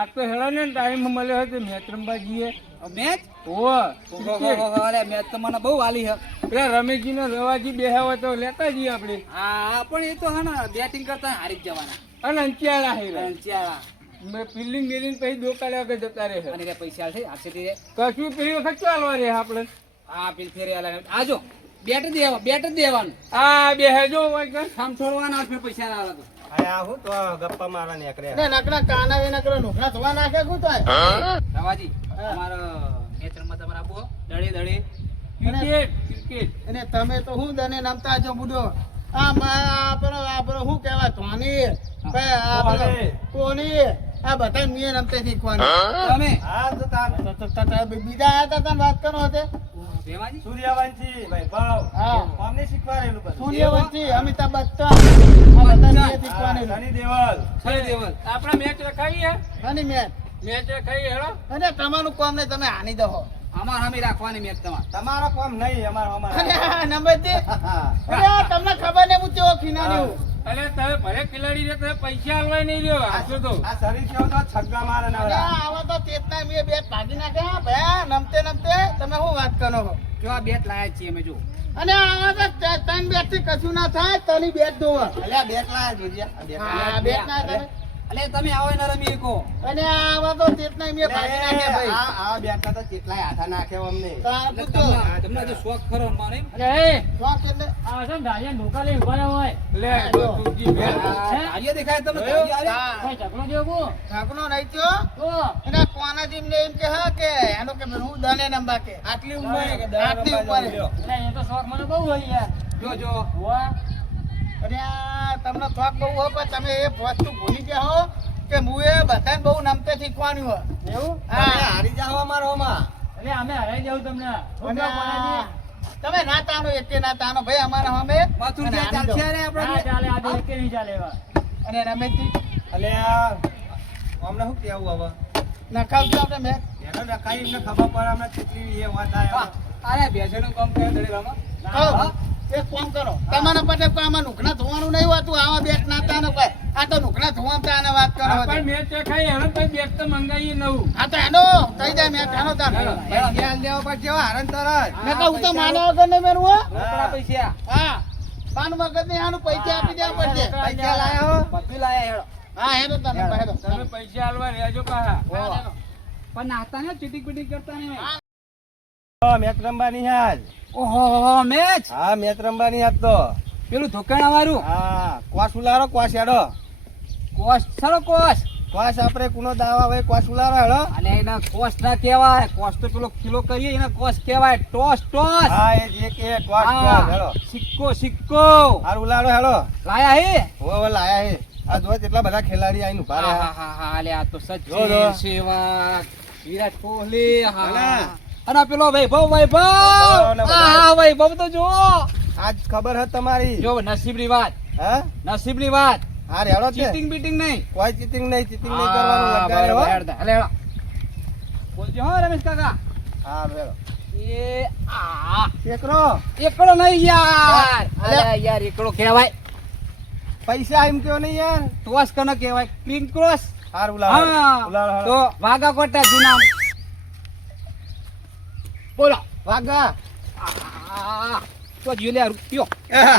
આજ તો હેળો ને ટાઈમ મળ્યો હતો મેચ રમવા જઈએ. મેચ ઓહો મેચ તો મને બહુ વાલી છે. પેલા રમેશજી ને રવાજી બેહ્યા હોય તો લેતા જઈએ આપણે. હા પણ એ તો હા ને બેટિંગ કરતા હારી જ જવાના. અને અંચિયાળા હે અંચિયાળા મેં ફિલ્ડિંગ મેલિંગ પછી દોકાલે વગર જતા રહે. અને કઈ પૈસા છે આરસી થી કશું પેલી વખત ચાલવા રહે આપણે. હા પેલી ફેરી આલા આજો બેટ જ દેવાનું. આ બે હેજો હોય આમ છોડવાના ફેર પૈસા ના આલા તો આયા હું તો ગપ્પા મારવા નીકળ્યા. ને નકરા કાના વે નકરા નુકરા ધોવા નાખે કુ તો રવાજી તમારો મેચ રમવા તમારા આબુ દડે ક્રિકેટ. અને તમે તો હું દને નમતા જો બુડો આપણો શું કહેવાય ધોની કોની આ બધા મેં નમતે શીખવાનું. તમે હા તો તાર બીજા આયા તા તને વાત કરો હતે દેવાજી સૂર્યવંશી ભાઈ ભાવ હા અમને શીખવાડેલું બધું. સૂર્યવંશી અમિતાભ બચ્ચન આ બધા મેં શીખવાનું. સની દેવલ સની દેવલ આપણા મેચ રખાવીએ. અને મેં મેચ રખાવીએ હેળો. અને તમારું કામ ને તમે હાની દો અમાર હામી રાખવાની મેચ તમાર તમારો કામ નહીં અમારો અને આ નંબર દે અરે આ તમને ખબર ને હું કેવો ખીનાની હું અરે તમે ભલે ખેલાડી રે તમે પૈસા આલવાય નહીં રહ્યો હાચો તો. આ શરીર કેવો તો છગ્ગા મારે અરે નવરા. આવા તો ચેતના મેં બે ભાગી નાખ્યા ભયા નમતે તમે શું વાત કરો છો કેવા બેટ લાયા છીએ અમે જો અને આવા તો ત્રણ બેટ થી કશું ના થાય તની બેટ દોવા અલ્યા બેટ લાયા જોજ્યા હા બેટ ના થાય અલે તમે આવો ને રમી કો અને આવા તો ચેતના મેં ભાગી નાખ્યા ભાઈ આ બેટ તો કેટલાય હાથા નાખ્યા અમને. તાર પૂછો તમને જો શોખ ખરો મારે અરે એ શોખ એટલે આ છે ને ધારિયા નોકા લઈને ઉભા રહ્યા હોય. લે તુજી બે. આર્ય દેખાય તમને હા. ઝઘડો દેવો ઠાકનો નહીં થયો તો અને કોનાજી ને એમ કે હા કે એનો કે હું દને નંબા કે આટલી ઉંમર આટલી ઉંમર એટલે એ તો શોખ મને બહુ હોય યાર. જો વાહ. અને આ તમને શોખ બહુ હોય પણ તમે એ વસ્તુ ભૂલી ગયા હો કે હું એ બધાને બહુ નમતે શીખવાનું હોય એવું તમે હારી જાઓ અમારો માં. એટલે અમે હરાઈ જાવ તમને. અને આ તમે ના તાનો એકે ના તાનો ભાઈ અમારા અમે પાછું અને જ્યાં આનંદ ચાલશે રે ના આપણે ચાલે આજે એકે નહીં ચાલે એવા. અને રમેશજી અલ્યા અમને શું કેવું હવે નખાવજો આપણે મેં એનો રખાઈ એમને ખબર પડે અમને કેટલી એ વાત આયા. આરે બેસેનું કામ કરે દડે રમા કહો એક કામ કરો તમારા પાસે કોઈ આમાં નુકના ધોવાનું નહીં હોતું આવા બેટ ના તાનો કોઈ આ તો નુકના ધોવાનું તાને વાત કરો પણ મેચ રખાઈ હેળો તો બેગ તો મંગાવીએ નવું. હા તો એનો થઈ જાય મેં તાનો તાર ધ્યાન દેવા પડશે હો, હારણ તરત. મેં કહું તો માને વગર નહીં મેરું હો રોકડા પૈસા હા પાન વગર નહીં આનું પૈસા આપી દેવા પડશે પૈસા લાયા હો. બધું લાયા હેડો હા હેડો તને હેડો તમે પૈસા આલવા રહેજો પાછા. પણ નાસ્તા ને ચીટિંગ પીટિંગ કરતા નહીં મેચ રમવાની આજ. ઓહો મેચ હા મેચ રમવાની આજ તો. પેલું ધોકાણા વાળું હા કોસ ઉલારો કોસ હેડો. કોસ સરો કોસ કોસ આપણે કુનો દાવા હોય કોસ ઉલારો હેડો. અને એના કોસ ના કહેવાય કોસ તો પેલો કિલો કરીએ એના કોસ કહેવાય ટોસ ટોસ હા એ જે કે કોસ હા, કોસ હેડો. સિક્કો સિક્કો હાર ઉલારો હેડો. લાયા હે હવે લાયા હે. આ જો કેટલા બધા ખેલાડી આઈને ઉભા હા રહ્યા. હા હા અલે આ તો જો, જો. સચિન સેવાગ વિરાટ કોહલી હા અલા. અને પેલો વૈભવ ને બધા. હા વૈભવ તો જો આજ ખબર હે તમારી. જો નસીબની વાત હા નસીબની વાત હાર હેડો છે. ચીટિંગ બીટિંગ નહીં કોઈ ચીટિંગ નહીં કરવાનું હા, લગાડે હો. બરાબર, હેડ દે. અલે હેડો. બોલજો હો રમેશ કાકા હા હેડો. એ આ ટેકરો એકડો નહીં યાર અલે. અલે યાર એકડો કહેવાય પૈસા એમ કયો નહીં યાર. ટોસ કનો કહેવાય ક્રીમ ક્રોસ હાર ઉલારો હા ઉલારો તો વાઘા કોટા જૂના બોલો વાગા. આ તો જીઓ લે રૂપિયો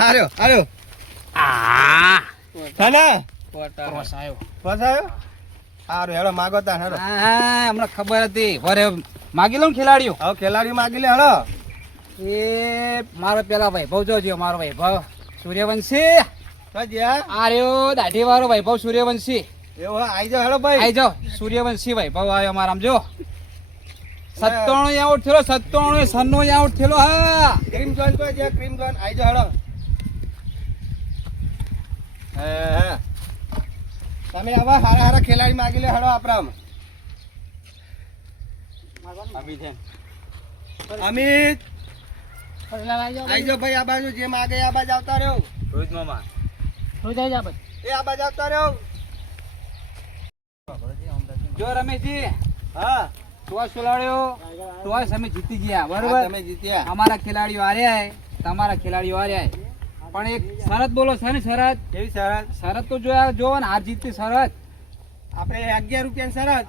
હાર્યો હાર્યો. આ થાને ક્રોસ આવ્યો ફસાયો. હારું હેડો માગો તા હેડો. હા હમણાં ખબર હતી વરે માગી લઉં ખેલાડીઓ હવે ખેલાડી માગી લે હેડો. એ મારો પેલા વૈભવ જોજો મારો વૈભવ સૂર્યવંશી તો જ્યાં આ રહ્યો દાઢી વાળો વૈભવ સૂર્યવંશી એવું આઈ જાઓ હેડો ભાઈ. આઈ જાઓ સૂર્યવંશી વૈભવ આવ્યો મારા આમ જો 97 આઉટ થયેલો 97 આઉટ થયેલો હા ક્રીમ ઝોન તો જ્યાં ક્રીમ ઝોન આઈ જાઓ હેડો. હે તમે આવા હારા હારા ખેલાડી માગી લે હેડો આપણામ. અમિત આઈ જાઓ ભાઈ આ બાજુ જે માગે આ બાજુ આવતા રહ્યો. રોજ મામા. એ આ બાજુ આવતા રહ્યો. જો રમેશજી હા ટોસ ઉલાડ્યો ટોસ અમે જીતી ગયા હા, બરોબર તમે જીત્યા. અમારા ખેલાડીઓ હાર્યા તમારા ખેલાડીઓ હાર્યા પણ એક શરત બોલો છે ને શરત કેવી સરસ. શરત તો જોયા જોવો ને હાર જીતની શરત આપણે 11 રૂપિયા શરત.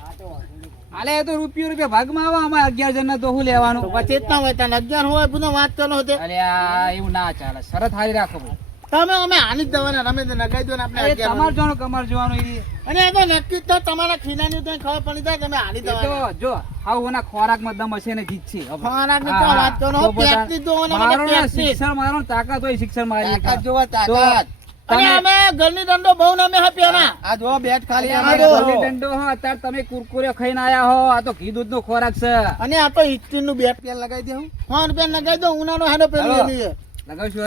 આલે એ તો રૂપિયા ભાગમાં આવે અમારે 11 જણ તો શું લેવાનું પછી જ ના હોય તને 11 હોય બધું વાત કરો તે અરે આ એવું ના ચાલે શરત હારી રાખો ભાઈ તમે અમે આની જ દવાના રમે તો નગાઈ દો ને આપણે એ 11 તમારે જોવાનું કમાર જોવાનું એ અને એ તો નક્કી જ તો તમારા ખીનાની તો ખબર પડી જાય તમે આની એ તો દવાના જો હાવ ઓના ખોરાકમાં દમ હશે ને જીત છે હવે. ખોરાકની હા, તો વાત કરો, તો બધા- પેટની તો ઓને મને મારો ને પેટની. શિક્ષણ મારો ને તાકાત હોય શિક્ષણ મારી તાકાત જોવો, તાકાત. અને અમે ઘરની દંડો બહુ નમે હપ્યા ના આ જો બેટ ખાલી આ આમાં ગોલી જો. દંડો હો અત્યારે તમે કુરકુરે ખાઈને આયા હો આ તો ઘી દૂધનો ખોરાક છે અને આ તો 1 નું બેટ પેન લગાવી દે હું. 100 રૂપિયા લગાઈ દો ઉનાનો હેડો પેલું હાલો. એની છે. લગાવશું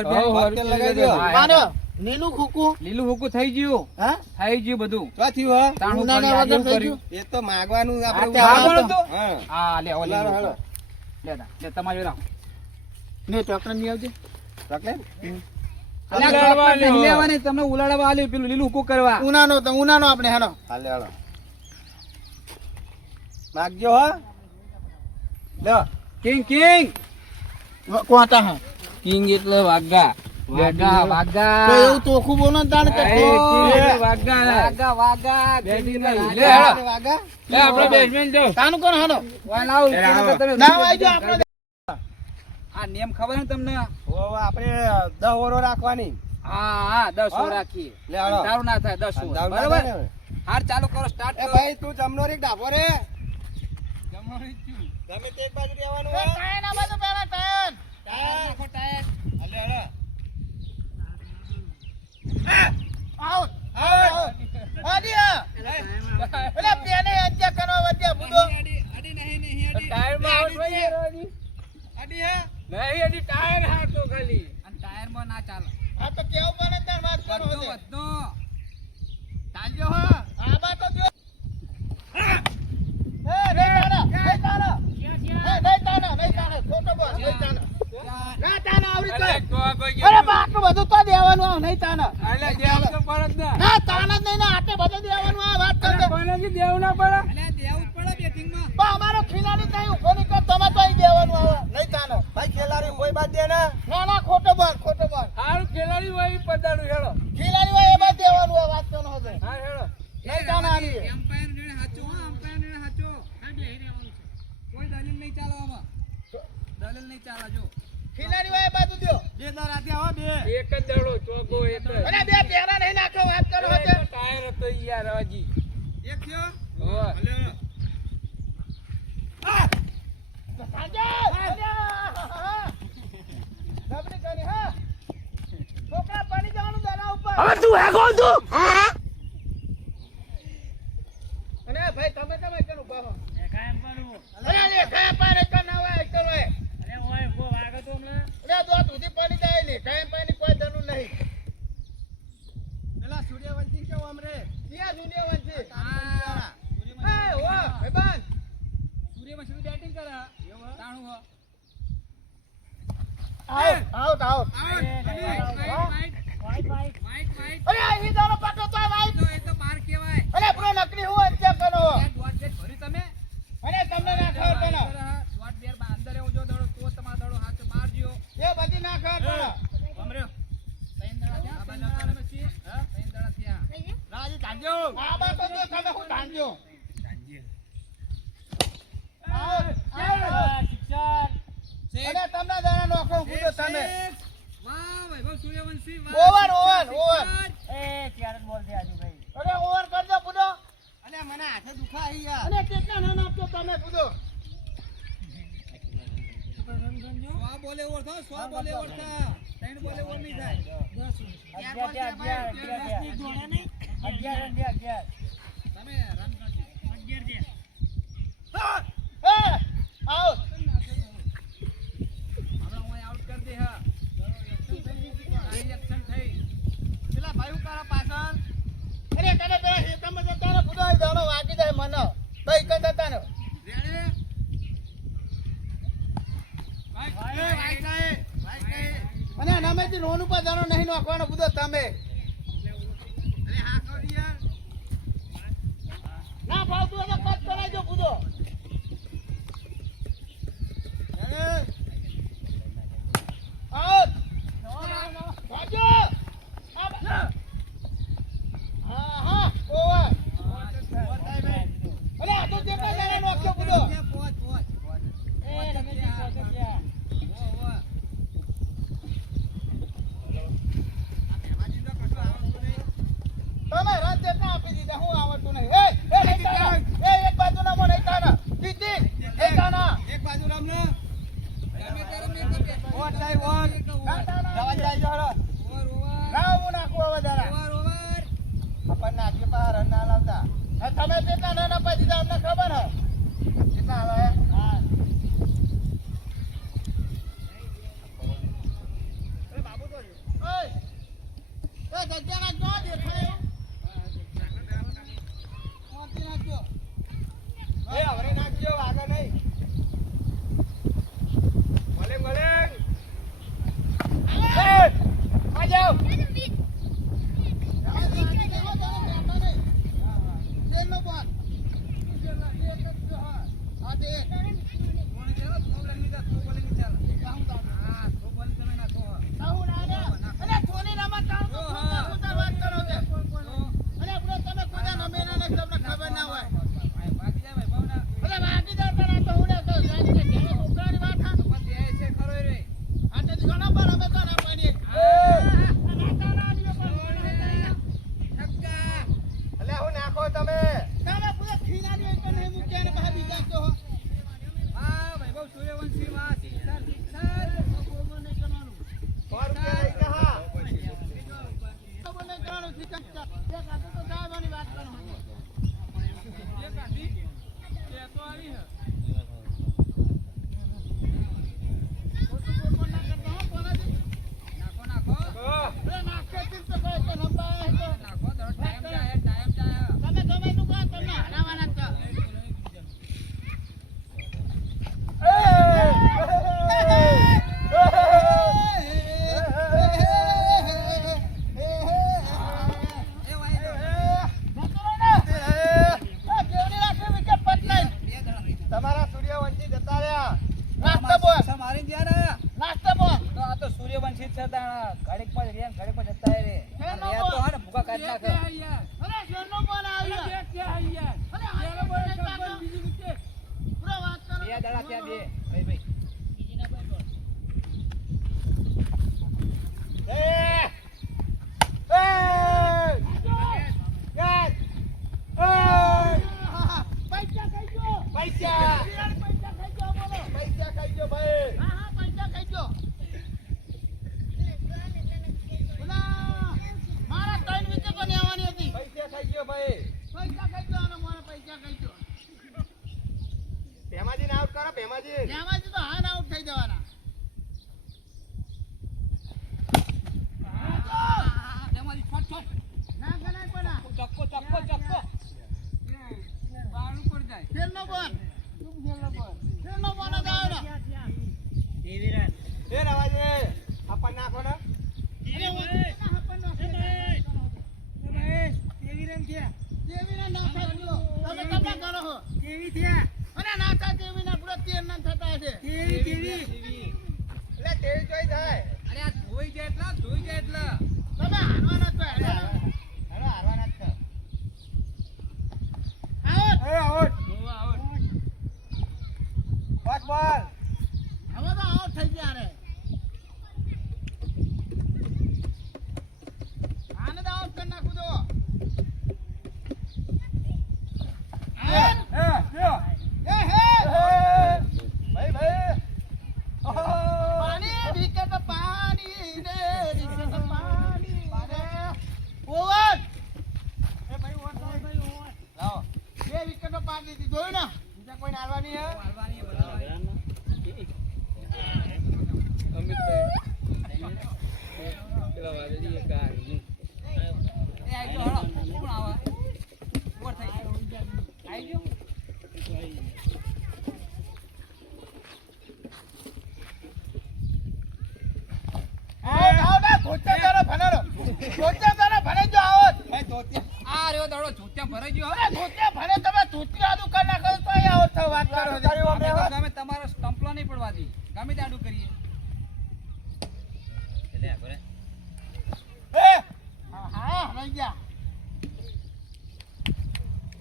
તેલ લગાવી દો. મારો નીલું ખુકુ લીલું હુકું થઈ ગયું હા થઈ ગયું બધું શું થયું હો? તાણું ઉનાના કરી, વગર આજે થઈ કર્યું. એ તો માગવાનું આ આપણે તે માગવાનું તો. હતું? હા. હા લે ઓલી હાલો, લો. હાલો. લે દા, લે તમારે લાવો. ને ટોકરા નહીં આવજે ચોકલેટ? અલા, ચોકલેટ નહીં લેવાની, તમને ઉલાડવા આલ્યું પેલું લીલું હુકું કરવા ઉનાનો આપણે હેડો હાલે, હાલો. માગજો હો. લ્યો. કિંગ કિંગ કોતા હા કિંગ એટલે વાગા વાગા વાગા તો એવું તોખું બોલો ને તાણ કે એ, કિંગ એટલે વાગા વાગા વાગા બેટી ના લે હેડો. વાગા. લે આપણે બેસમેન્ટ જો તાનું કોણ હેડો વાય લાવ કિંગ તમે ના વાઈજો આપણે આ નિયમ ખબર ને તમને ઓ, આપણે 10 ઓરો રાખવાની. હા હા 10 હા? રાખીએ લે હાલો. તારું ના થાય 10 અંધારું ના બરાબર થાય ને? હાર ચાલુ કરો સ્ટાર્ટ એ કરો ભાઈ તું જમનો રે ડાભો રે. ગમે તે એક બાજુ રહેવાનું હો. ટાયર ના બાજુ પેલા ટાયર હાલે, હાલે. આઉટ આડી આ એટલે પેને અંજા કરવા વધ્યા બુડો ટાયર માં આઉટ થઈ ગયો રોજી આડી હે? નહીં અડી ટાયર હારતો ખાલી અને ટાયર માં ના ચાલે આ તો કેવું પડે તાર વાત કરો બધો છે બધો ચાલજો હો આ બા તો જો એ નહીં તારા ખોટો બોલ નહીં તારા ના તાના આવડી તો અરે બા આટલું બધું તો દેવાનું આવ નહીં તાના અલે દેવ તો પડત ના ના તાના જ નહીં ના આટલે બધું દેવાનું આ વાત કર દે કોઈને બી દેવ ના પડે અલે દેવું જ પડે બેટિંગ માં બા અમારો ખિલાડી નહીં ઉભો નહીં કર તમે તો અહીં દેવાનું આવે નહીં તાના ભાઈ ખેલાડી કોઈ બાદ દે ને. ના ના ખોટો બોલ હારું ખેલાડી હોય ઈ પદાડું હેડો ખિલાડી હોય એ બાદ દેવાનું આ વાત કરનો છે હા હેડો નહીં તાના આવી એમ્પાયર ને હાચો હો એમ્પાયર ને હાચો આ બેહી રહેવાનું છે કોઈ દલીલ નહીં ચાલે આમાં દલીલ નહીં ચાલે જો ખિલાડી હોય એ બાજુ દ્યો બે દાર આધ્યા હો, બે. એક જ દડો ચોગો એક જ અને બે પેરા નહીં નાખો વાત કરો છે ટાયર હતો ઈ યાર હજી એક થયો? ઓય હાલે, હાલો. સાંજે ડબલી કરી હા છોકરા પાણી જવાનું દાના ઉપર હવે તું હે કોણ તું અને ભાઈ તમે કેમ ઉભા હો કાયમ પાનું અરે કાયમ પાને તો ના હોય એકલ હોય અરે ઓય કો વાગો તો હમણાં અરે દો સુધી પાણી જાય ને કાયમ પાણી કોઈ ધનું નહીં પેલા સૂર્યવંશી કેવો આમ રે? ક્યાં સૂર્યવંશી હા હે ઓ ભાઈબાન સૂર્યવંશી બેટિંગ કરે તાણું હો આઉટ અરે અહીં દાનો પાટો તો વાઈટ એ તો બાર કહેવાય અરે પૂરો નકલી હું ચેક કરો ડોટ બેટ ભરી તમે અરે તમને ના ખબર પડે ડોટ બેર અંદર એવો જો દડો તો તમારો દડો હાથ બહાર જ્યો એ બધી ના ખબર પડે અમરે ત્રણ દડા થયા આ બાજુ તમે છીએ હા ત્રણ દડા થયા રાજી તાંજો. આ બા તો જો તમે હું ધાંજો અને તમને દાણા નોખો કૂદો તમે વાહ ભાઈ બહુ સૂર્યવંશી ઓવર એ ક્યારે બોલ દે આજુ ભાઈ અરે ઓવર કરજો કૂદો અલે મને હાથે દુખાય યાર. અને કેટલા ના નાખજો તમે કૂદો 100 બોલે ઓવર થા 100 બોલે ઓવર થા 3 બોલે ઓવર નહીં થાય 11 તમે રન કરજો 11 છે એ આઉટ આપણે ઓય આઉટ કરી દે હા એક્શન થઈ પેલા ભાઈ ઉકાળા પાછળ. અરે તને પેલા હેતમ જતા ને કૂદો અહીં દાણો વાગી જાય મને કઈ કઈ જતા ને રેડે ભાઈ સાહેબ. અને નામેથી લોન ઉપર દાણો નહીં નાખવાનો કૂદો તમે અરે હા કહો યાર. ના ફાવતું હોય તો કટ કરાવજો કૂદો અરે આઉટ વાજો હા હા ઓવર જગ્યા નાખજો દેખાય એવું. મોતી નાખજો. એ હવે નાખજો આગળ નહીં ભલે ભલે આ જાઓ તેલનો બોલ. હા તે સાહુ ના અરે ધોની રમત તાણું તો ઉતાર વાત કરો છે. અરે આપણે તમે કોઈ નમે ના ને તમને ખબર ના હોય. અરે વાગી જાવ તારા તો ઉડે તો જાણીને ઘેરે છોકરાની વાત હા. આ તે ઘણા પર અમે તો ના પાડીએ. અલ્યા હું નાખો તમે તમે પૂરા ખીલાની એક નહીં મૂક્યા ને બહાર બીજા તો હો. બોલે કરવાનું છે ચમચા. એક હાથે તો સાહેબની વાત કરવાની. તમારા સૂર્યવંશી જતા રહ્યા સૂર્યવંશી છે ત્યાં ઘડીક માં રે ઘડીક માં જતા રે તો હા ને ભૂકા કાઢ નાખે બે દાડા ત્યાં બે ભાઈ પૈસા ખાઈજો ભાઈ મારા 3 વિકેટો લેવાની હતી. પૈસા ખાઈજો ભાઈ પૈસા ખાઈજો અને મારા પૈસા ખાઈજો. ભેમાજી ને આઉટ કરો ભેમાજી એમાંથી તો હાન આઉટ થઈ જવાના. ના ગણાય પણ આ. ખેલનો બોલ. ખેલનો બોલ જ આવે ને. એ રવાજે આપણ નાખો ને અરે ઓછા હપ્પન દેવીના ના થાજો. તમે કેટલા ગણો છો? અરે ના થા દેવીના પૂરા 13 ના થતા હશે. એટલે તેવી જોઈ જાય તમે હારવાના તો હેલો હારવાના જ છે આઉટ. એ આઉટ પાસ બોલ હવે તો આઉટ થઈ ગયા રે. આને તો આઉટ કરી નાખું તો. ભાઈ પાણી વિકેટ પાણી રે વિકેટ પાણી ઓવર. લાવો 2 વિકેટો પાડી દીધી જોયું ને. બીજા કોઈ નારવાની હે તમારો સ્ટમ્પલો નહીં પડવા દી ગમે તે આડું કરીએ હા રહી ગયા.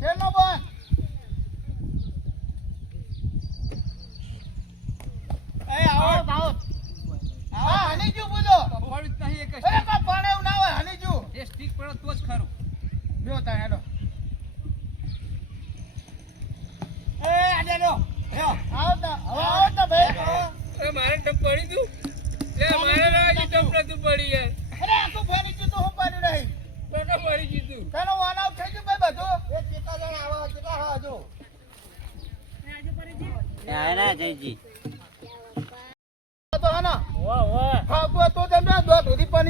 ખેલનો બોલ. Out out. હા હની જો બોલો. પડ્યું જ નહીં એક અરે કો પણ એવું ના હોય હની જો. એ સ્ટીક પડ્યો તો જ ખરું લ્યો તાણ હેડો. આજે લો આવો તો હવે આવો તો ભાઈ. મારે ટપ પડી તું મારે ટપ તું પડી યાર અરે આખું ફરી ગયું તો હું પડ્યું નહીં. પડી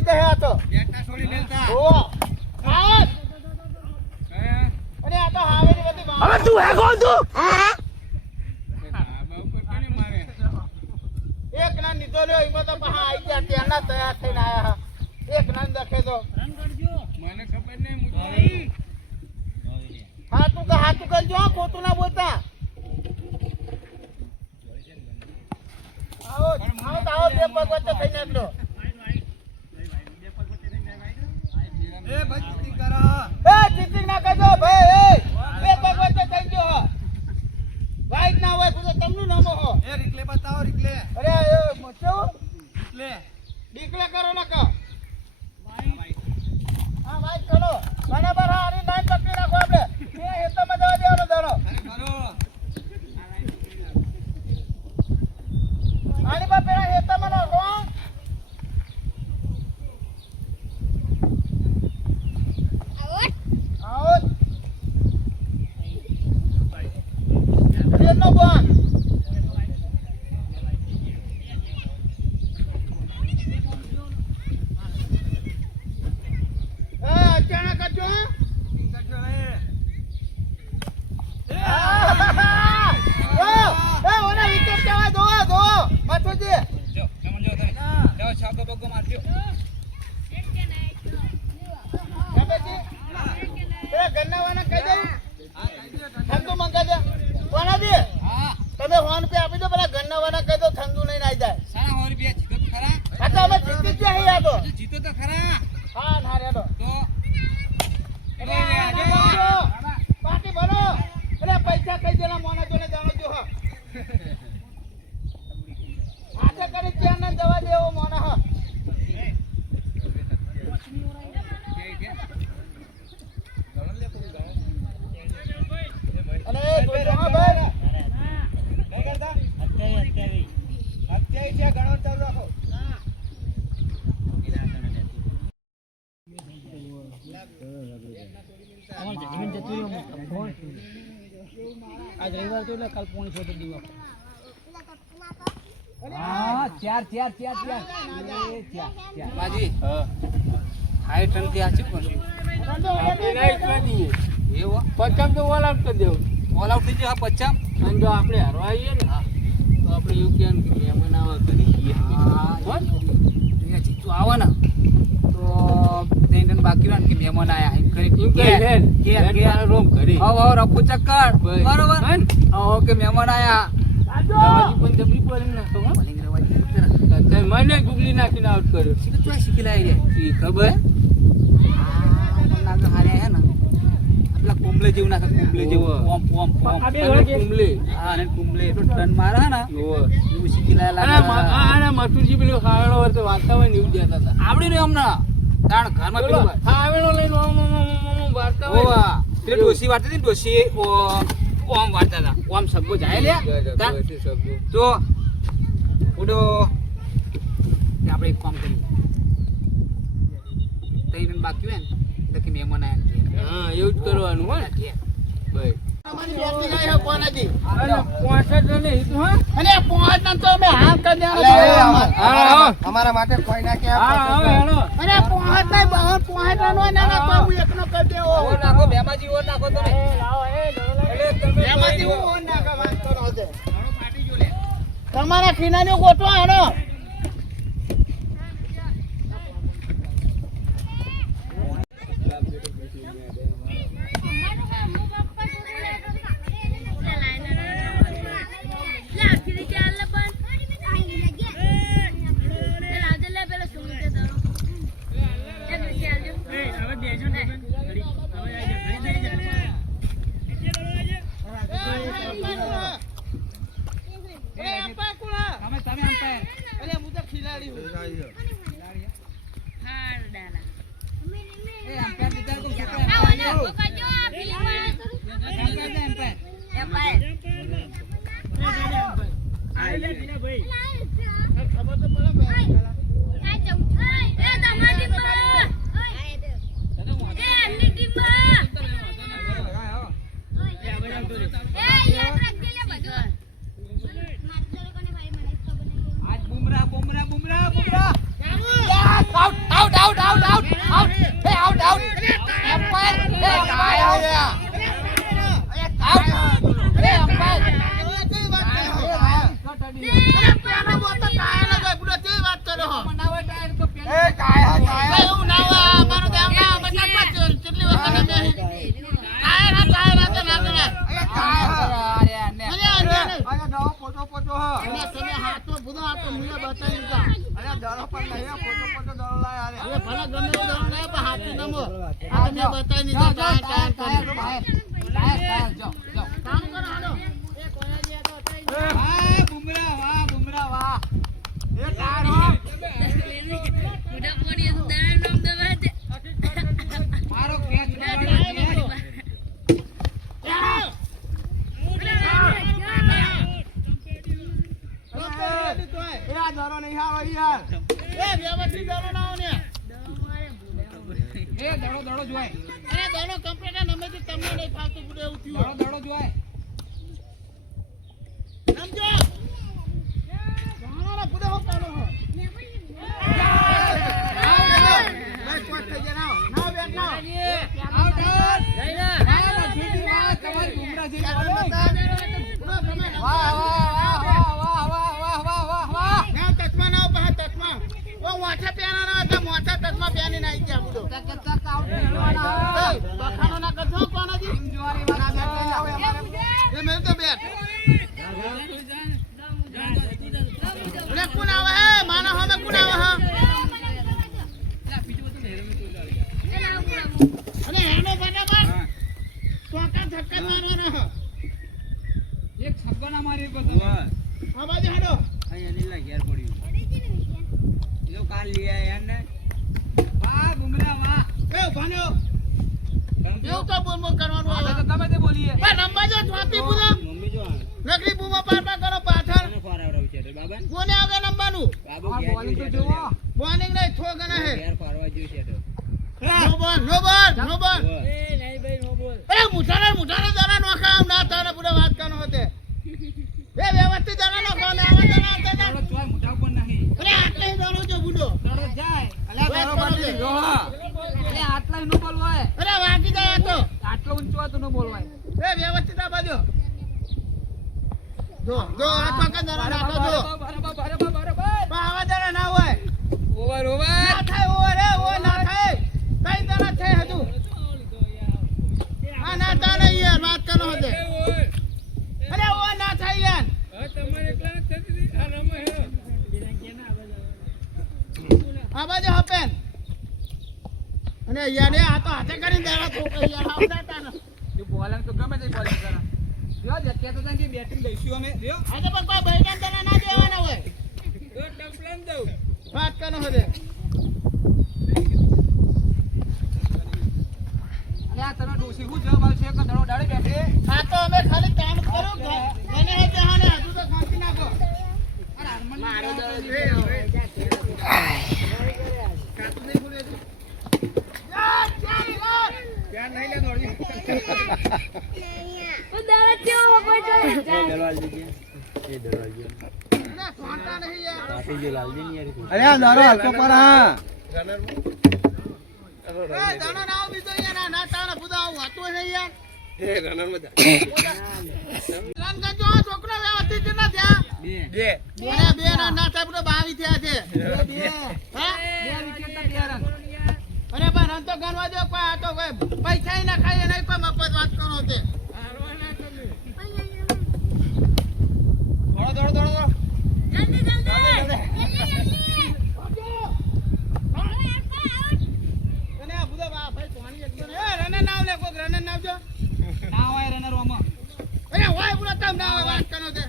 તો હે આ તો બેટા છોડી મેલતા ઓ આવ હે અરે આ તો હાવેની બધી વાત હવે તું હે કોણ તું બાબા ઉપર કોને મારે એક ના નીધો લ્યો એમાં તો પાછા આઈ ગયા ત્યાંના તૈયાર થઈને આયા એક ના દેખે તો મને ખબર નહીં મુજબ હાથું કરજો ખોટું ના બોલતા આવો બે પગ વચ્ચે થઈને એટલો એ ભાઈ ચીટિંગ કરો ચીટિંગ ના કરજો ભાઈ બે પગ વચ્ચે થઈ ગયો વાઈટ ના હોય તો તમનું નામ હો એ રીકલે બતાવો રીકલે અરે એ મચો રીકલે ડીકલે કરો ના કા હા વાઈટ ચલો બરાબર હા આની લાઈન પકડી રાખો આપણે એ હેતમાં જવા દેવાનો દાડો અરે કરો આની પર પેલા હેતમાં નાખો આવો ટ્રેનનો બંધ અચાનક કરજો કરજો ઓના વિકેટ કેવા દો માથુજી જો જમણ જો તમે જાઓ છાપો બગો મારજો કાબેજી પેલા ગન્નાવાના કહી દઉં ઠંડુ મંગા દે કોના દે હા તમે ફોન પે આપી દો પેલા ગન્નાવાના કહી દો ઠંડુ લઈને આવી જાય સારા 100 રૂપિયા જીતો તો ખરા આ તો અમે જીતી જ જઈએ આ તો જીતો તો ખરા હા ના રેડો તો પાર્ટી ભરો અરે પૈસા કઈ દેલા મોના જોને જાણો જો હા આજે કરી ચેન ને જવા દેવો મોના હા અને જોજો હા ભાઈ નહીં કરતા અત્યારે છે ગણો ચાલુ રાખો આજ રવિવાર તો એટલે કાલ પોણી છોટો દીવો હા ચાર બાજી હાઈ ટન થી આચી પણ એવો પચમ તો ઓલ આઉટ કરી દેવું ઓલ આઉટ થઈ ગયો પચ્ચામ અને જો આપણે હરવા આવીએ ને તો આપણે એવું કેમ કે મહેમાન આવા કરી જીતું આવે ને તો જઈને બાકી રહે ને કે મહેમાન આયા એમ કરી રોમ ઘરે હવ રફુ ચક્કર ભાઈ. બરોબર હન? કે મહેમાન આયા દવાજી પણ જબરી પડી નાખો હો. મલિંગ રવાજી ઉતરા. તે મને ગુગલી નાખીને આઉટ કર્યો શીખે ચોય શીખી લાવી રે ઈ ખબર નાગ હારે હે ને આપલા કુંબલે જેવું નાખે કુંબલે જેવું ઓવ. ઓમ અને કુંબલે હા અને કુંબલે તો ટન મારે હે ને ઓવ. એવું શીખી લાવેલા આના મથુરજી પેલું ખાવેલો હોય તો વાર્તામાં એવું દેતા હતા આવડી રહ્યો હમણાં તાણ ઘરમાં પેલું ખાવેલો લઈને વાર્તા હોય ઓવા પેલી ડોસી વાર્તા હતી ને ડોસી ઓમ વાર્તા હતા ઓમ સબ્બો જાય લે તાણ તો ઉડો આપણે એક કામ કર્યું તઈ બાકી હોય ને એટલે કે મહેમાન આયા ને હા એવું જ કરવાનું હોય કે ભાઈ અમારી બેટી નહીં હે કોનાજી અને 65 ને હિતું હા અને પાંચ ના તો અમે હાથ કરી દેવાનો હા અમારા માટે કોઈ ના કે હા હેલો અરે પાંચ નહીં બહાર પાંચ ના નો ના તો હું એકનો કરી દેવો ઓ નાખો બેમાજી ઓ નાખો તો ને એમાંથી હું ઓન નાખા વાત કરો છે તમારા ખીનાનો ગોઠવો હેનો તમે અંપાયર અરે હું તો ખિલાડી હું એ અંપાયર દીધા કો છોકરા હવે ભલે ગમે એવું દવાનું નહીં, પણ હાથથી નમો. આ તમે બતાવી દીધો, ટાયર ટાયર કરી. કામ કરો, હાલો. એ કોયાજી આ તો થઈ ગયું. વાહ બુમરા વાહ એ ટાયર હો મારો કેચ દરો નહીં આવે યાર. એ વ્યવસ્થિત દડો ના આવો ને. એ દડો જોય અરે દડો કમ્પ્લીટ આ નમે તમને નહીં ફાવતું પૂરે એવું થયું. દડો જોય સમજો. જાણો પૂરે હો કાનો હો. બસ કોટ થઈ ગયા નાવ. ના બેટ ના. આઉટ તમારી બુમરા જેવી બોલિંગ પૂરો તમે વાહ ના તત્મા ના પા તત્મા. ઓ વાછા પેના ના હતા મોછા તત્મા પેની ના આવી ગયા પૂરો. બખાનો ના કરજો કોનાજી. એ મેં તો બેટ. અરે કોણ આવે હે માના હવે કોણ આવે હે. અરે હેનો બરાબર. ટોકા ધક્કા મારવાનો હે. એક છગ્ગો ના મારી કો તમે આ બાજુ હેડો. વાહ બુમરા વાહ એ ભાનો. એવું તો બોલ બોલ કરવાનું હવે આવે. તો તમે તે બોલીએ પણ રમવા જો છોતી પૂરો. નકરી બૂમો પાર કરો પાછળ. કોને આગળ નંબરનું. આ બોલિંગ તો જોવો બોલિંગ નહીં થો ગના હે. નો બોલ. અરે મુઠાને જરા નોખા આમ ના તારે પૂરે વાત કરનો હોતે. એ વ્યવસ્થિત જરા નોખા ને આવા જરા દડો જોય મોટા ઉપર નહીં અરે આટલે દોનો જો બુડો. દડો જાય અલ્યા દરો બાટી દીધો હા. એટલે આટલા નો બોલવાય અરે વાગી જાય તો. આટલો ઊંચો હતો નો બોલવાય એ વ્યવસ્થિત આ બાજુ. જો આ તો કે જરા નાખો જો. બરાબર પણ આવા જરા ના હોય. ઓવર ના થાય ઓવર હે ઓ ના થાય. કઈ જરા છે હજુ. આ ના તા નહીં યાર વાત કરનો હોતે. અરે ઓ ના થાય યાર. આ બાજુ હપેન. અને યાર આ તો હાથે કરીને દેવા તો યાર આવતા તા ને. જો બોલિંગ તો ગમે તે બોલિંગ કરે જો જગ્યા તો તને બેટિંગ લઈશું અમે જો આજે પણ કોઈ બૈરાન તને ના દેવાના હોય. ડમ્પલન દઉં વાત કરનો હોતે. અને આ તને ડોસી હું જવાબ આવશે કે દડો ડાળે બેઠે આ તો અમે ખાલી કામ કર્યું ગને હે જહાને હજુ તો શાંતિ નાખો. મારો દડો કાતું નહીં બોલે છે. યાર ચાલી ગોલ. ત્યાં નહીં લે દોડી. ના સોંટા નહીં યાર. અરે આ દરો હલકો પર હા. એ દાણા ના આવ બીજો યાર ના તારા બુદા આવું હતું નહીં યાર. એ રનર માં રન કરજો આ છોકરો વ્યવસ્થિત ના થયા. બે. બોલે બે ના ના થાય પૂરો 22 થયા છે. હે બે વિકેટ ના 2 રન અરે પણ રન તો ગણવા દો કોઈ આ તો કોઈ પૈસા ના ખાય નહીં કોઈ મફત વાત કરો તે. દોડો. અને આ બુદા ભાઈ કોણી એકદમ એ રન નાવ લે કોક રન નાવ જો. ના હોય રનર આમાં અરે હોય પૂરો તમ ના હોય વાત કરો તે.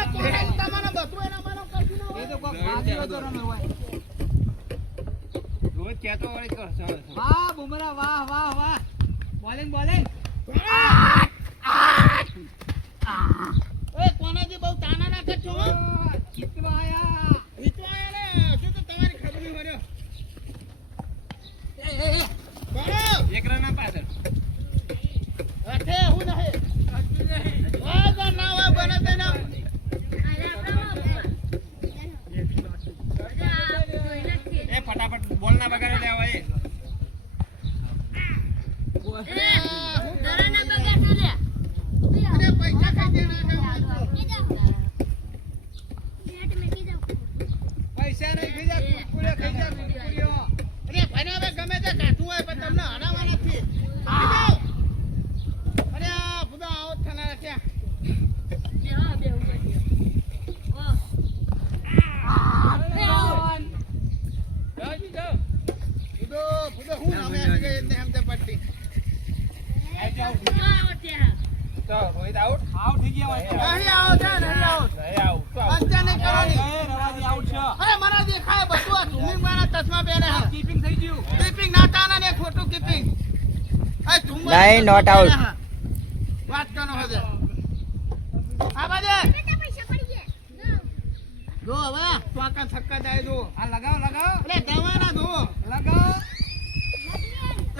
એ કોણે તમારો બધું એના માનો કરતી ના એ હોય. તો કોઈ બાકી હોય તો રનર હોય રોજ કહેતો વળી કર. વાહ બુમરા વાહ બોલિંગ એ કોનાજી બહુ તાના ના કરજો હો. કેટલો આયા ઈતો આયા ને શું તો તમારી ખબર નહીં વર્યો. બરો એક રન પાછળ. અઠે હું નહીં. હોય તો ના હોય બને તે ના. એ ફટાફટ બોલ ના બગાડે લેવા એ. અરે પૈસા ખાઈ દેના પૈસા નહીં ખાઈ જા કુરકુરે ખાઈ જા કુરકુરીઓ. અરે ભાઈને હવે ગમે તે કાઢવું હોય પણ તમને હરાવવા નથી. આવી જાઓ. અરે આ બુદા આવો જ થનારા ત્યાં. કે હું નમે આવી ગઈ એટલે એમ તે પડતી. તો રોહિત આઉટ થઈ ગયા હોય. નહીં આવો છે, નહીં આવો. અંતે નહીં કરવાની. રવાજી આઉટ છે. અરે મને દેખાય બધું આ ઝૂમિંગ વાળા ચશ્મા પહેરે છે. કીપિંગ થઈ ગયું. કીપિંગ નાતાના ને ખોટું કીપિંગ. આ ઝૂમર નહીં, not out. વાત કરનો હવે. આ બાજે. જો હવે ચોકા છક્કા જાય જો. આ લગાવો. અરે દવાના જો. લગાવો.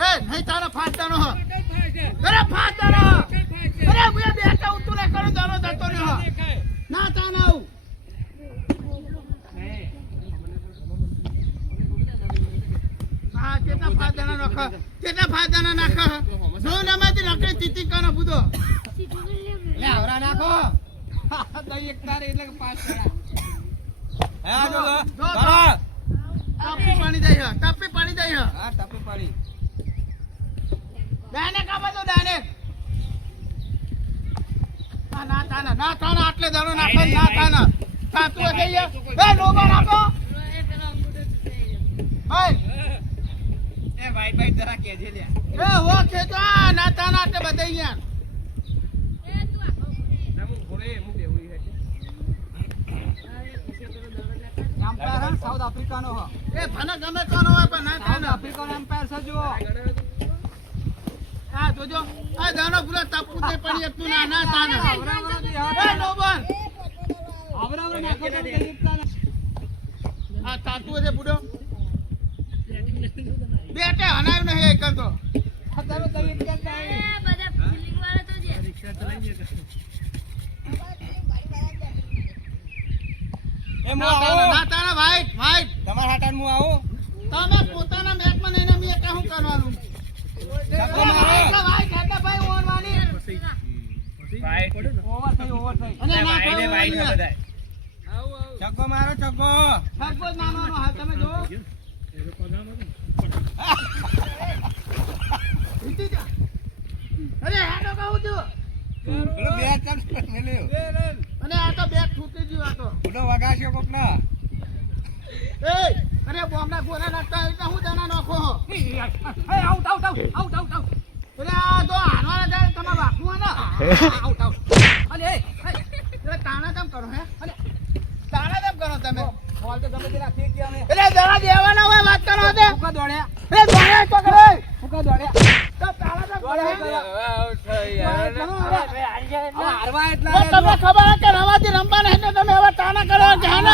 એ નહીં તારા ફાટવાનો હ. કઈ થાય છે? અરે ફાટવાનો. કઈ થાય છે? અરે બે બેટા ઉતું ને કરો દારો જતો ને હ. દેખાય. ના તા ના આવું. હા કેટલા ફાટવાના નાખ. કેટલા ફાટવાના નાખ. જો નમાંથી નકરી તીતી કાનો બુધો. લે આવરા નાખો. તો એક તારે એટલે કે 5 જણા. હા જો જો, બરાબર. તાપી પાણી જાય હ. તાપી પાણી જાય હ. હા ટપી પાડી. દાને કાપા દો દાને. ના તાના આટલે દાડો નાખો ના તાના. તાતું જઈએ. એ લોબા નાખો. ભાઈ એ ભાઈ જરા કેજે લે. એ હો કે તો ના તાના આટલે બધાઈ ગયા. એમ્પાયર સાઉથ આફ્રિકાનો હ. એ ભને ગમે કોનો હોય પણ ના સાઉથ તાના. આફ્રિકાનો એમ્પાયર છે જો. હા જોજો. આ દાનો પૂરા તાપુ તે પડી એકતું ના તાના. એ લોબા. આવરાવરા નાખો તો જીતતા ને. આ તાતું છે બુડો. બેટે હનાયું નહીં એકન તો. આ તમે તો એક જ જાય. એ હું ના આવું. તાના ભાઈ ભાઈ તમારા હાટાન હું આવું. તમે પોતાના મેચમાં નહીં રમી એટલે શું કરવાનું? છક્કો મારો. ભાઈ ખેતા ભાઈ ઓનવાની. ઓવર થઈ. અને ના ખાવું છક્કો મારો છક્કો. છક્કો જ નાનો હાલ તમે જો. જીતી જા. અરે હાલો કહું છું. પેલો બે ચાલ મેલ્યો. અને આ તો બેટ છૂટી ગયું આ તો. પેલો વગાસ્યો કોક ના. એ અરે બોમના ગોરા નાખતા એટલે હું દાના નાખો. આઉટ. એટલે આ તો હાનવાના જાય તમારે વાપવું ને. આઉટ. અલે એ એટલે તાણા કેમ કરો હે? અને તાણા કેમ કરો તમે? બોલ તો ગમે તે રાખી ગયા અમે. એટલે જરા દેવાના હોય વાત કરો તે. ફૂકા દોડ્યા. એ દોડ્યા તો કરે. ફૂકા દોડ્યા. તો તાણા કેમ કરો હે? હારવા તો એટલા તમને ખબર હે કે રવાથી રમવાના એટલે તમે હવે તાણા કરો કે હા ને?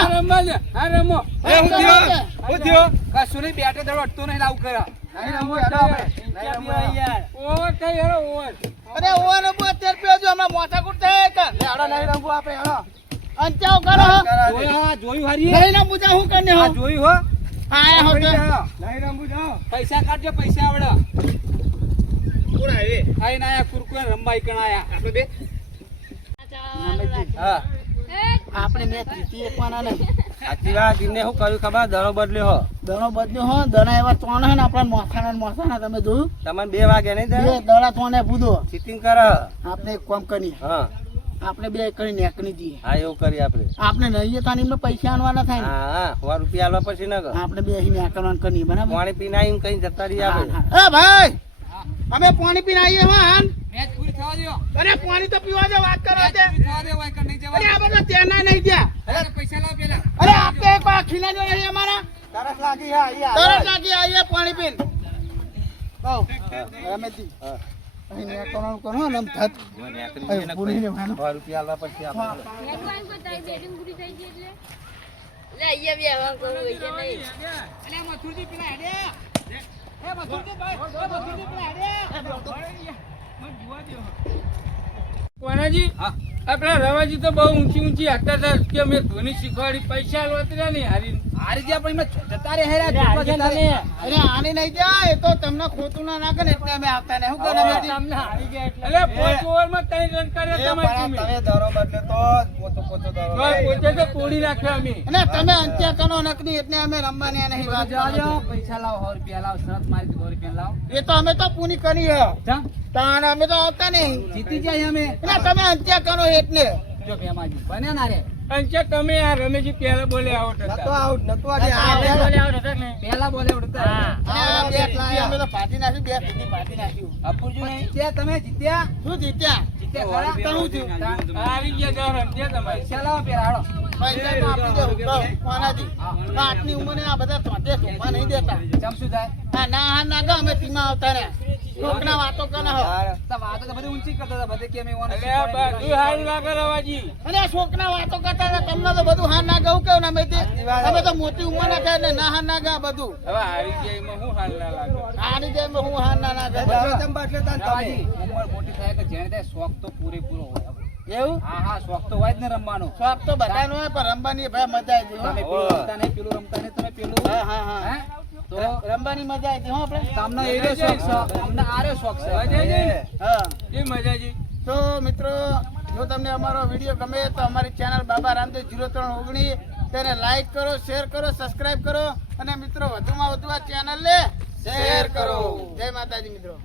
રમો. એ હું થયો? હું થયો? કશું નહીં બેટે દડો અટતો નહીં લાવ કર્યા. નહીં રમવું હેડો આપણે. નહીં રમવું યાર. ઓવર થઈ હેરો ઓવર. અરે ઓને બો અત્યારે પીઓ જો હમણાં મોથાકૂટ થાય કે હેડો નહીં રમવું આપણે હેડો. અંચાવ કરો જોયું હારી. નહીં ના પૂછા હું કરીને આ હો જોયું હો. આયા હો તો નહીં રમવું જાઓ. પૈસા કાઢજો પૈસા આવડે. કોણ આવે? આઈ ના આયા કુરકુરે રંબાઈ કણ આયા. આપણે બે. હા. આપણે મેચ જીતી એકવાના નહીં સાચી વાત. એમને શું કર્યું ખબર? દડો બદલ્યો હો. દડો બદલ્યો હો દડા એવા ત્રણ હે ને આપણા મોસાના તમે જોયું તમને 2 વાગે નહીં બે થાય? દડા ત્રણે પૂદો ચીટિંગ કર. આપણે એક કામ કરીએ હા આપણે બે કરી નેકણી દઈએ હા એવું કરીએ આપણે. આપણે નહીં તાને એમને પૈસા આનવાના થાય ને હા હા 100 રૂપિયા આલવા પછી ન કર. આપણે બે અહીં નેકણવાનું કરીએ બરાબર પાણી પીને આવીને કઈ જતા રહીએ આપણે. એ ભાઈ અમે પાણી પીને આવીએ હો હાન મેચ પૂરી થવા દો. અરે પાણી તો પીવા દે વાત કરો મેચ તે પૂરી થવા દે વાય કણ નહીં અરે આ જવા. બધા તેના નહીં ગયા અરે પૈસા લાવ પેલા. અરે આપણે કોઈ ખીલાજો નહીં અમારા તરસ લાગી હા તરત લાગી આવીએ પાણી પીને રમેશજી હા. અહીં નેકણવાનું કરો ને આમ થત અહીં પૂરી લેવાનું 100 રૂપિયા આલવા પછી આપણે. અલે મથુરજી પેલા હેડે. એ મથુરજી ભાઈ. એ મથુરજી પેલા હેડે. કોનાજી આપણા રવાજી તો બહુ ઊંચી હાકતા હતા કે મેં ધોની શીખવાડી પૈસા લોતર્યા નહીં હારી હારી ગયા પણ એમાં જતા રે હેરા જતા રે. અરે આની નહીં જાય એ તો તમને ખોટું ના નાખે ને એટલે અમે આવતા ને શું કરે રમેશજી એટલે 5 ઓવરમાં 3 રન કર્યા તમારી ટીમે તમે દરો બદલે તો પોતો દરો. તોય પોતે તો તોડી નાખ્યા અમે અને તમે અંત્યા કનો નકની એટલે અમે રમવાની નહીં વાત કરો. પૈસા લાવ 100 રૂપિયા લાવ શરત મારી 100 રૂપિયા લાવ. એ તો અમે તો પૂરી કરી હે જા તાણ અમે તો આવતા નહીં જીતી જાય અમે. એટલે તમે અંત્યા કનો એટલે જો કે એમાં બને ના રે. અંચે તમે આ રમેશજી પહેલા બોલે આઉટ નતો હતા આઉટ નતો આજે આ પહેલા બોલે ઉડતા. અને આ બેટ જીતી અમે તો પાટી નાખ્યું, 2 સુધી પાટી નાખ્યું. અપુરજુ નહીં જીત્યા તમે જીત્યા શું જીત્યા? જીત્યા ખરા? તો શું થયું? હારી ગયા તો રમજે તમારે. પૈસા લાવો પેલા હાલો. પૈસા તો આપી દેવું કહું, કોનાથી? પણ આટલી ઉંમરે આ બધા ચોટે સોંપવા નહીં દેતા. ચમ શું થાય? હા, ના ગા અમે ટીમાં આવતા ને કોકના વાતો કને હો. તો વાતો તો બધી ઊંચી કરતા હતા બધે કે અમે ઓને અલે આ બધું હારું લાગે રવાજી. અને આ છોકના વાતો કરતા હતા, તમને તો બધું હા ના ગયું કેવું ને અમે તો મોટી ઉંમરના થાય એટલે ના હા ના ગા બધું. હવે હારી ગયા એમાં શું હાલ ના લાગે. આની જેમ હું હા ના ગા. રવાજી, ઉંમર મોટી થાય કે જેને થાય શોખ તો પૂરેપૂરો હોય. એવું હા શોખ તો હોય જ ને રમવાનો. શોખ તો બધાનો હોય પણ રમવાની ભાઈ મજા આવી તમે હતી. પેલું રમતા નહીં, પેલું રમતા નહીં, તમે પેલું હા હે? તો રમવાની મજા આવી હતી હો આપણે. તમને એનો શોખ છે, અમને આરે શોખ છે. મજાજી? હા એ મજાજી. તો મિત્રો, જો તમને અમારો વિડીયો ગમે તો અમારી ચેનલ બાબા રામદેવ 0319 તેને લાઈક કરો, શેર કરો, સબસ્ક્રાઇબ કરો અને મિત્રો વધુમાં વધુ આ ચેનલ ને શેર કરો. જય માતાજી મિત્રો.